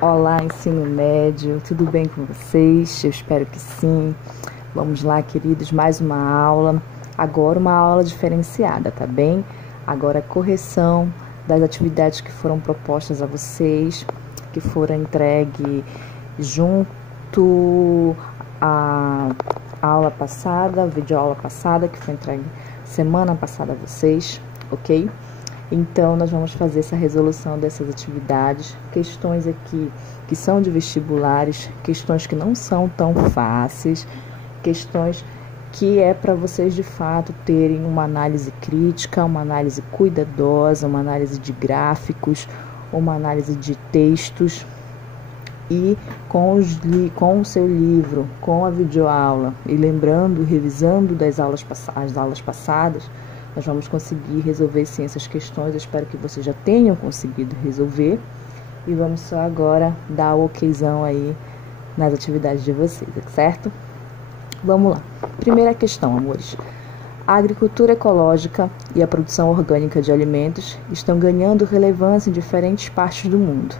Olá, ensino médio, tudo bem com vocês? Eu espero que sim. Vamos lá, queridos, mais uma aula. Agora uma aula diferenciada, tá bem? Agora a correção das atividades que foram propostas a vocês, que foram entregues junto à aula passada, a videoaula passada, que foi entregue semana passada a vocês, ok? Então, nós vamos fazer essa resolução dessas atividades, questões aqui que são de vestibulares, questões que não são tão fáceis, questões que é para vocês, de fato, terem uma análise crítica, uma análise cuidadosa, uma análise de gráficos, uma análise de textos e com o seu livro, com a videoaula e lembrando, revisando as aulas passadas, nós vamos conseguir resolver sim essas questões. Eu espero que vocês já tenham conseguido resolver. E vamos só agora dar o okzão aí nas atividades de vocês, certo? Vamos lá. Primeira questão, amores. A agricultura ecológica e a produção orgânica de alimentos estão ganhando relevância em diferentes partes do mundo.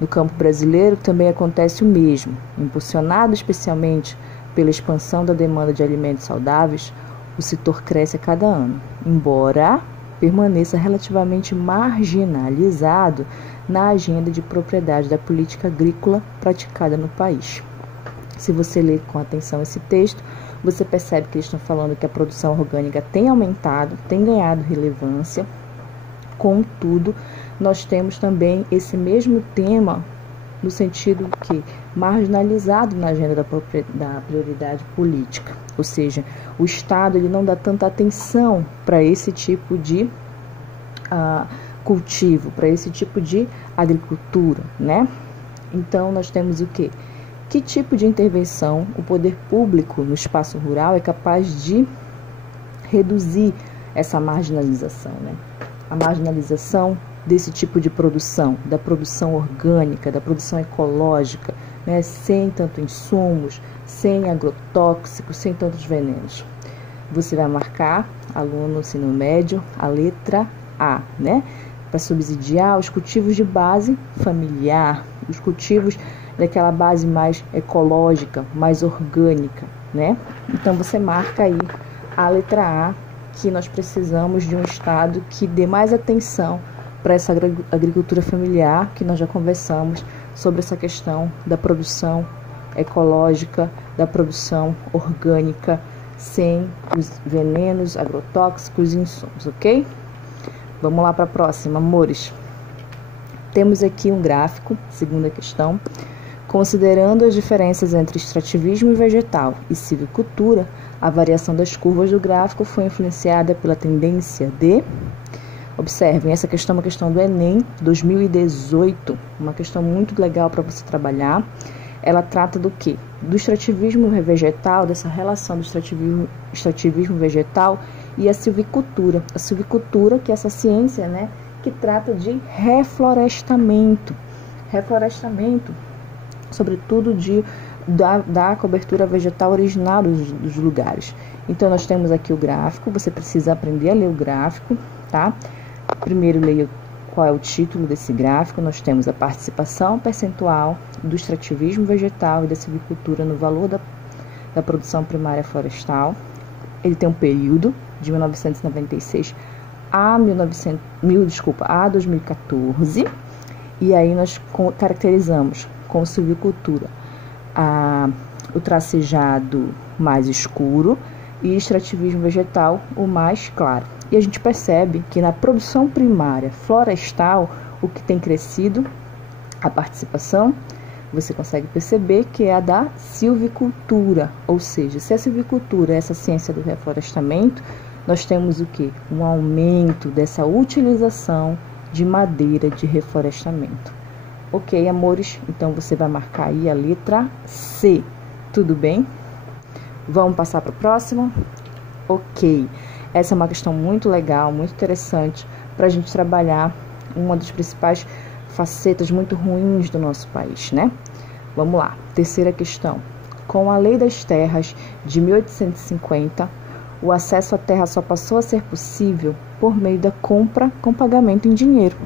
No campo brasileiro também acontece o mesmo, impulsionado especialmente pela expansão da demanda de alimentos saudáveis. O setor cresce a cada ano, embora permaneça relativamente marginalizado na agenda de propriedade da política agrícola praticada no país. Se você ler com atenção esse texto, você percebe que eles estão falando que a produção orgânica tem aumentado, tem ganhado relevância. Contudo, nós temos também esse mesmo tema no sentido que marginalizado na agenda da prioridade política, ou seja, o Estado ele não dá tanta atenção para esse tipo de cultivo, para esse tipo de agricultura, né? Então nós temos o quê? Que tipo de intervenção o poder público no espaço rural é capaz de reduzir essa marginalização, né? A marginalização desse tipo de produção, da produção orgânica, da produção ecológica, né, sem tanto insumos, sem agrotóxicos, sem tantos venenos. Você vai marcar, aluno no ensino médio, a letra A, né, para subsidiar os cultivos de base familiar, os cultivos daquela base mais ecológica, mais orgânica, né? Então você marca aí a letra A, que nós precisamos de um Estado que dê mais atenção para essa agricultura familiar, que nós já conversamos sobre essa questão da produção ecológica, da produção orgânica, sem os venenos, agrotóxicos e insumos, ok? Vamos lá para a próxima, amores. Temos aqui um gráfico, segunda questão. Considerando as diferenças entre extrativismo vegetal e silvicultura, a variação das curvas do gráfico foi influenciada pela tendência de... Observem, essa questão é uma questão do Enem 2018, uma questão muito legal para você trabalhar. Ela trata do quê? Do extrativismo vegetal, dessa relação do extrativismo vegetal e a silvicultura. A silvicultura, que é essa ciência, né, que trata de reflorestamento. Reflorestamento, sobretudo da cobertura vegetal original dos lugares. Então, nós temos aqui o gráfico, você precisa aprender a ler o gráfico, tá? Primeiro, leia qual é o título desse gráfico. Nós temos a participação percentual do extrativismo vegetal e da silvicultura no valor da produção primária florestal. Ele tem um período de 1996 a 2014. E aí nós caracterizamos com silvicultura o tracejado mais escuro e extrativismo vegetal o mais claro. E a gente percebe que na produção primária florestal, o que tem crescido, a participação, você consegue perceber que é a da silvicultura. Ou seja, se a silvicultura é essa ciência do reflorestamento, nós temos o quê? Um aumento dessa utilização de madeira de reflorestamento. Ok, amores? Então você vai marcar aí a letra C. Tudo bem? Vamos passar para o próximo? Ok. Essa é uma questão muito legal, muito interessante para a gente trabalhar uma das principais facetas muito ruins do nosso país, né? Vamos lá. Terceira questão. Com a Lei das Terras de 1850, o acesso à terra só passou a ser possível por meio da compra com pagamento em dinheiro.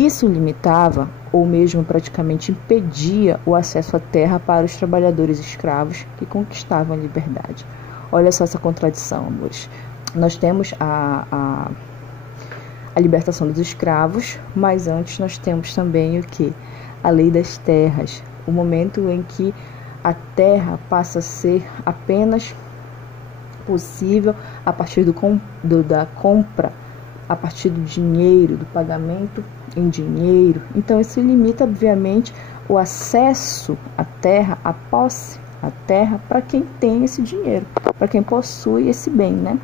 Isso limitava ou mesmo praticamente impedia o acesso à terra para os trabalhadores escravos que conquistavam a liberdade. Olha só essa contradição, amores. Nós temos a libertação dos escravos, mas antes nós temos também o que? A lei das terras, o momento em que a terra passa a ser apenas possível a partir da compra, a partir do dinheiro, do pagamento em dinheiro. Então isso limita, obviamente, o acesso à terra, a posse à terra para quem tem esse dinheiro, para quem possui esse bem, né?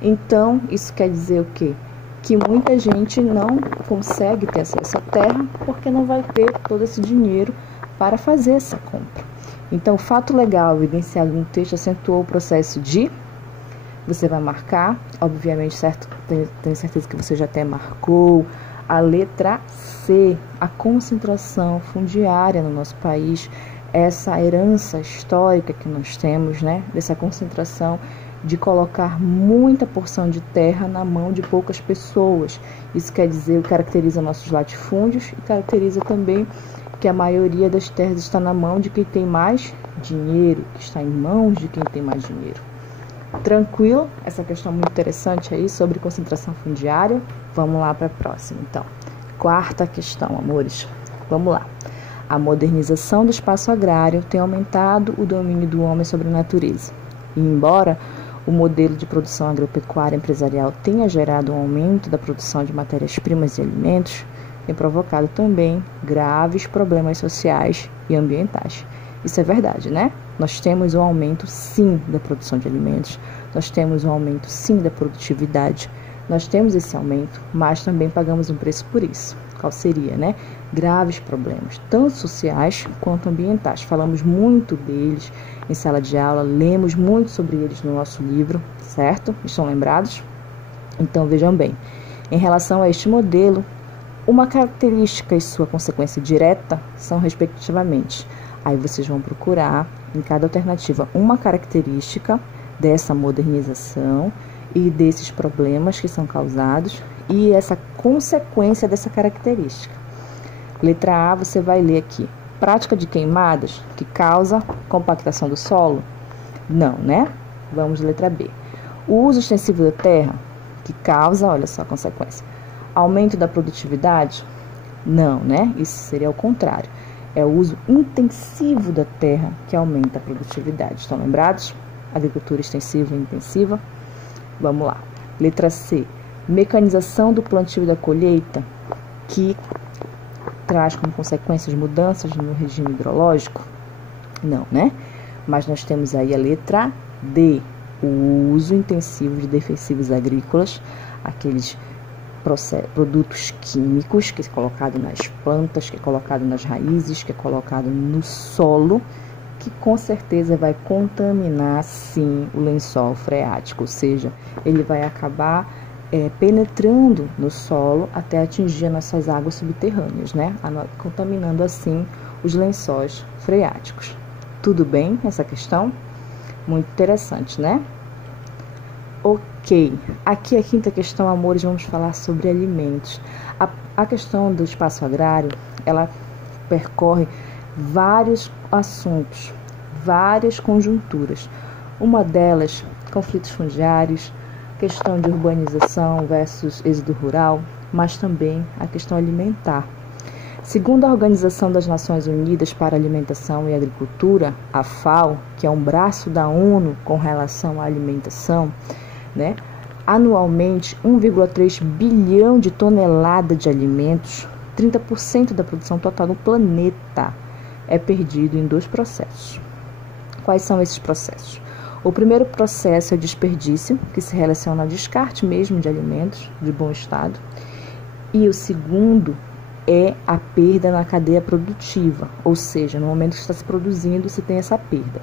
Então isso quer dizer o quê? Que muita gente não consegue ter acesso à terra porque não vai ter todo esse dinheiro para fazer essa compra. Então, o fato legal evidenciado no texto acentuou o processo de... Você vai marcar, obviamente, certo? Tenho certeza que você já até marcou. A letra C, a concentração fundiária no nosso país, essa herança histórica que nós temos, né? Dessa concentração de colocar muita porção de terra na mão de poucas pessoas. Isso quer dizer, caracteriza nossos latifúndios e caracteriza também que a maioria das terras está na mão de quem tem mais dinheiro, que está em mãos de quem tem mais dinheiro. Tranquilo? Essa questão muito interessante aí sobre concentração fundiária. Vamos lá para a próxima, então. Quarta questão, amores. Vamos lá. A modernização do espaço agrário tem aumentado o domínio do homem sobre a natureza. E embora o modelo de produção agropecuária empresarial tenha gerado um aumento da produção de matérias-primas e alimentos, tem provocado também graves problemas sociais e ambientais. Isso é verdade, né? Nós temos um aumento, sim, da produção de alimentos, nós temos um aumento, sim, da produtividade, nós temos esse aumento, mas também pagamos um preço por isso. Qual seria, né? Graves problemas, tanto sociais quanto ambientais. Falamos muito deles em sala de aula, lemos muito sobre eles no nosso livro, certo? Estão lembrados? Então, vejam bem, em relação a este modelo, uma característica e sua consequência direta são, respectivamente, aí vocês vão procurar em cada alternativa uma característica dessa modernização e desses problemas que são causados e essa consequência dessa característica. Letra A, você vai ler aqui. Prática de queimadas que causa compactação do solo? Não, né? Vamos letra B. O uso extensivo da terra que causa, olha só a consequência, aumento da produtividade? Não, né? Isso seria o contrário. É o uso intensivo da terra que aumenta a produtividade. Estão lembrados? Agricultura extensiva e intensiva. Vamos lá. Letra C. Mecanização do plantio e da colheita que traz como consequências mudanças no regime hidrológico? Não, né? Mas nós temos aí a letra D. O uso intensivo de defensivos agrícolas, aqueles produtos químicos que é colocado nas plantas, que é colocado nas raízes, que é colocado no solo, que com certeza vai contaminar sim o lençol freático, ou seja, ele vai acabar penetrando no solo até atingir as nossas águas subterrâneas, né? Contaminando assim os lençóis freáticos. Tudo bem essa questão? Muito interessante, né? Ok, aqui a quinta questão, amores, vamos falar sobre alimentos. A questão do espaço agrário, ela percorre vários assuntos, várias conjunturas. Uma delas, conflitos fundiários, questão de urbanização versus êxodo rural, mas também a questão alimentar. Segundo a Organização das Nações Unidas para a Alimentação e Agricultura, a FAO, que é um braço da ONU com relação à alimentação, né? Anualmente, 1,3 bilhão de toneladas de alimentos, 30% da produção total do planeta, é perdido em 2 processos. Quais são esses processos? O primeiro processo é o desperdício, que se relaciona ao descarte mesmo de alimentos de bom estado. E o segundo é a perda na cadeia produtiva, ou seja, no momento que está se produzindo, se tem essa perda.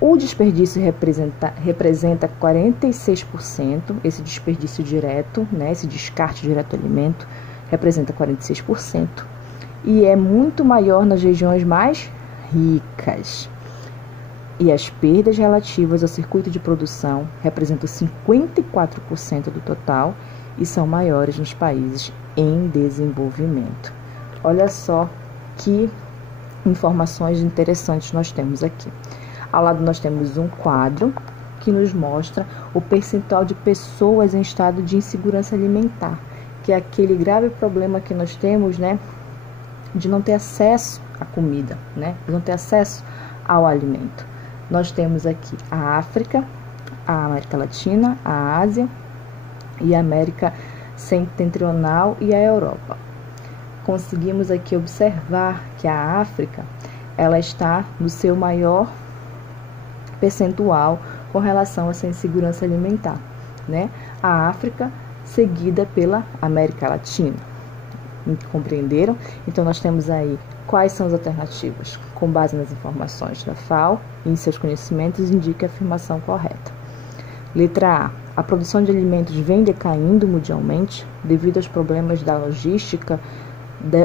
O desperdício representa 46%, esse desperdício direto, né, esse descarte direto do alimento, representa 46%, e é muito maior nas regiões mais ricas. E as perdas relativas ao circuito de produção representam 54% do total, e são maiores nos países em desenvolvimento. Olha só que informações interessantes nós temos aqui. Ao lado nós temos um quadro que nos mostra o percentual de pessoas em estado de insegurança alimentar, que é aquele grave problema que nós temos, né, de não ter acesso à comida, né, de não ter acesso ao alimento. Nós temos aqui a África, a América Latina, a Ásia e a América Setentrional e a Europa. Conseguimos aqui observar que a África, ela está no seu maior percentual com relação a essa insegurança alimentar, né? A África seguida pela América Latina. Compreenderam? Então nós temos aí quais são as alternativas. Com base nas informações da FAO e em seus conhecimentos, indique a afirmação correta. Letra A. A produção de alimentos vem decaindo mundialmente devido aos problemas da logística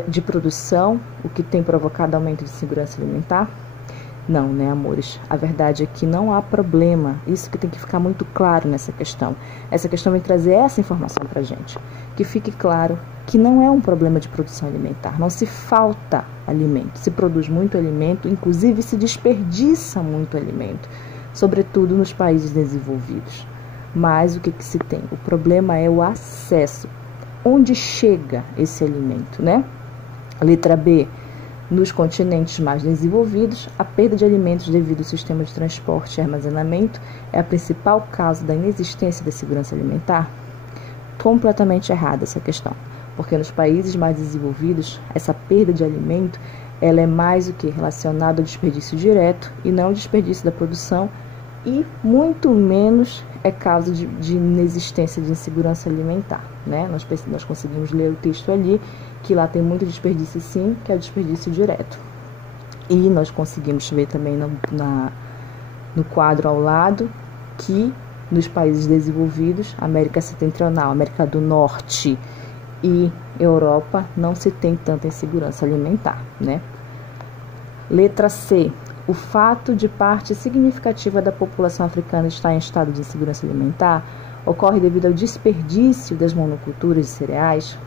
de produção, o que tem provocado aumento de insegurança alimentar? Não, né, amores? A verdade é que não há problema. Isso que tem que ficar muito claro nessa questão. Essa questão vem trazer essa informação pra gente. Que fique claro que não é um problema de produção alimentar. Não se falta alimento. Se produz muito alimento, inclusive se desperdiça muito alimento, sobretudo nos países desenvolvidos. Mas o que se tem? O problema é o acesso. Onde chega esse alimento, né? Letra B. Nos continentes mais desenvolvidos, a perda de alimentos devido ao sistema de transporte e armazenamento é a principal causa da inexistência da segurança alimentar? Completamente errada essa questão, porque nos países mais desenvolvidos, essa perda de alimento ela é mais do que relacionada ao desperdício direto e não ao desperdício da produção, e muito menos é causa de inexistência de insegurança alimentar, né? Nós conseguimos ler o texto ali, que lá tem muito desperdício sim, que é o desperdício direto. E nós conseguimos ver também no quadro ao lado que nos países desenvolvidos, América Setentrional, América do Norte e Europa, não se tem tanta insegurança alimentar, né? Letra C. O fato de parte significativa da população africana estar em estado de insegurança alimentar ocorre devido ao desperdício das monoculturas de cereais.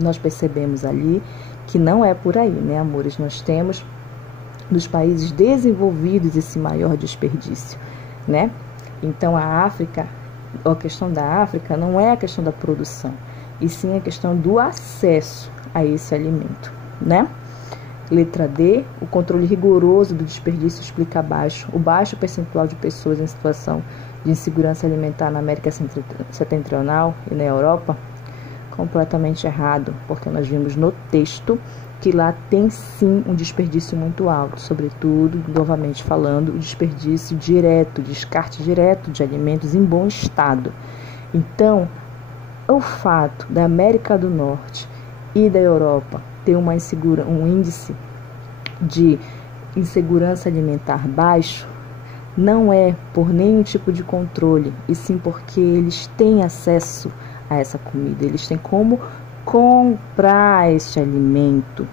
Nós percebemos ali que não é por aí, né, amores? Nós temos nos países desenvolvidos esse maior desperdício, né? Então a questão da África não é a questão da produção, e sim a questão do acesso a esse alimento, né? Letra D. O controle rigoroso do desperdício explica o baixo percentual de pessoas em situação de insegurança alimentar na América Setentrional e na Europa? Completamente errado, porque nós vimos no texto que lá tem sim um desperdício muito alto, sobretudo, novamente falando, o desperdício direto, descarte direto de alimentos em bom estado. Então, o fato da América do Norte e da Europa ter um índice de insegurança alimentar baixo não é por nenhum tipo de controle, e sim porque eles têm acesso a essa comida, eles têm como comprar esse alimento.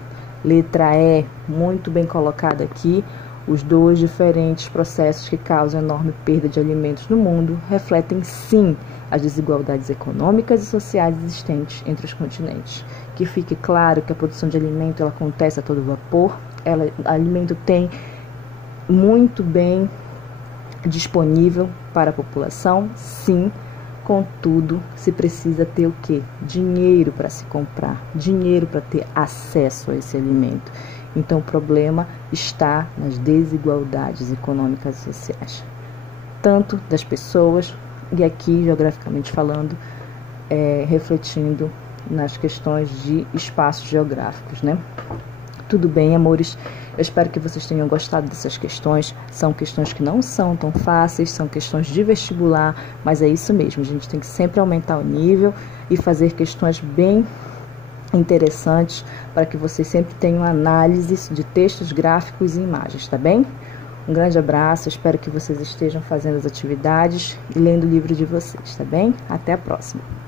Letra E, muito bem colocado aqui. Os dois diferentes processos que causam enorme perda de alimentos no mundo refletem sim as desigualdades econômicas e sociais existentes entre os continentes. Que fique claro que a produção de alimento ela acontece a todo vapor, alimento tem muito bem disponível para a população, sim. Contudo, se precisa ter o quê? Dinheiro para se comprar, dinheiro para ter acesso a esse alimento. Então, o problema está nas desigualdades econômicas e sociais, tanto das pessoas, e aqui, geograficamente falando, refletindo nas questões de espaços geográficos, né? Tudo bem, amores? Eu espero que vocês tenham gostado dessas questões. São questões que não são tão fáceis, são questões de vestibular, mas é isso mesmo, a gente tem que sempre aumentar o nível e fazer questões bem interessantes para que vocês sempre tenham análises de textos, gráficos e imagens, tá bem? Um grande abraço, espero que vocês estejam fazendo as atividades e lendo o livro de vocês, tá bem? Até a próxima!